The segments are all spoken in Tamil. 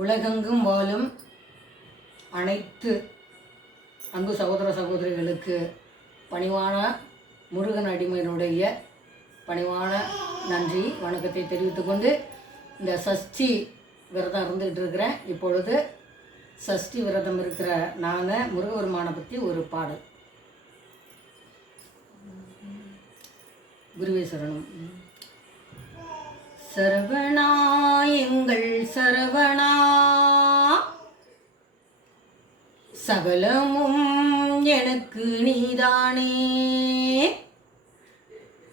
உலகெங்கும் வாழும் அனைத்து அன்பு சகோதர சகோதரிகளுக்கு பணிவான முருகன் அடிமையினுடைய பணிவான நன்றி வணக்கத்தை தெரிவித்துக்கொண்டு இந்த சஷ்டி விரதம் இருந்துகிட்டு இருக்கிறேன். இப்பொழுது சஷ்டி விரதம் இருக்கிற நாங்கள் முருகபெருமானை பற்றி ஒரு பாடல். குருவே சரணம். சரவணா எங்கள் சரவணா, சகலமும் எனக்கு நீதானே.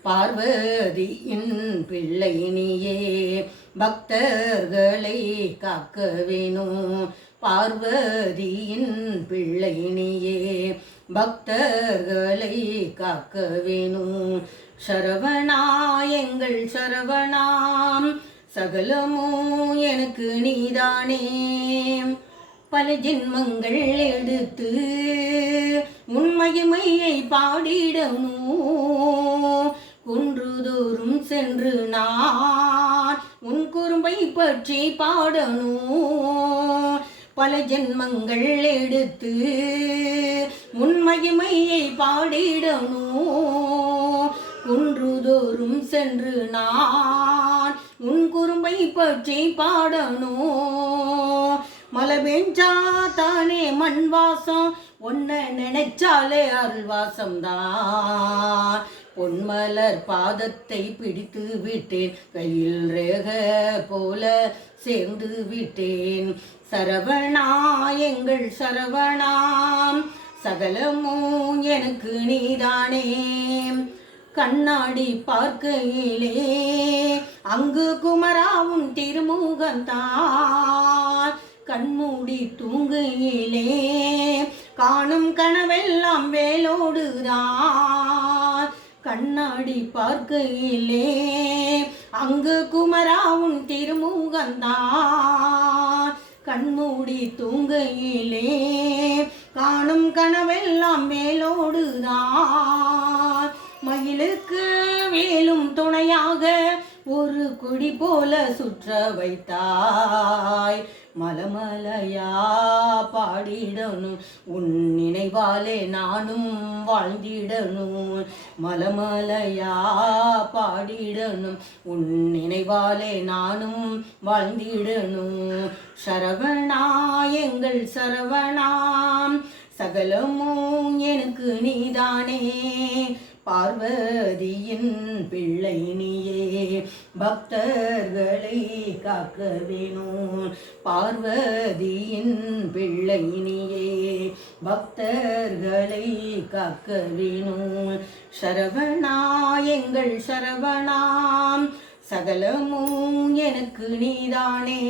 பார்வதியின் பிள்ளை நீயே, பக்தர்களை காக்க வேணும். பார்வதியின் பிள்ளை நீயே, பக்தர்களை காக்க வேணும். சரவணா எங்கள் சரவணாம், சகலமும் எனக்கு நீதானே. பல ஜென்மங்கள் எடுத்து உன் மகிமையை பாடிடணும். குன்றுதோறும் சென்று நான் உன் குறும்பை பற்றி பாடணும். பல ஜென்மங்கள் எடுத்து உன் மகிமையை பாடிடணும். குன்றுதோறும் சென்று நான் உன் குறும்பை பற்றி பாடணும். மழை பெஞ்சா தானே மண் வாசம், ஒன்ன நினைச்சாலே அருள் வாசம்தான். பொன்மலர் பாதத்தை பிடித்து விட்டேன், கையில் ரேக போல சேர்ந்து விட்டேன். சரவணா எங்கள் சரவணாம், சகலமும் எனக்கு நீதானே. கண்ணாடி பார்க்கையிலே அங்கு குமராவும் திருமுகந்தான். கண்மூடி தூங்கையிலே காணும் கனவெல்லாம் வேலோடுதான். கண்ணாடி பார்க்கையிலே அங்கு குமராவும் திருமுகந்தான். கண்மூடி தூங்கையிலே காணும் கனவெல்லாம் வேலோடுதான். மயிலுக்கு வேலும் துணையாக ஒரு குடி போல சுற்ற வைத்தாய். மலமலையா பாடிடணும், உன் நினைவாலே நானும் வாழ்ந்திடணும். மலமலையா பாடிடணும், உன் நினைவாலே நானும் வாழ்ந்திடணும். சரவணா எங்கள் சரவணாம், சகலமும் எனக்கு நீதானே. பார்வதியின் பிள்ளை நீயே, பக்தர்களை காக்க வேணும். பார்வதியின் பிள்ளை நீயே, பக்தர்களை காக்க வேணும். சரவணா எங்கள் சரவணாம், சகலமும் எனக்கு நீதானே.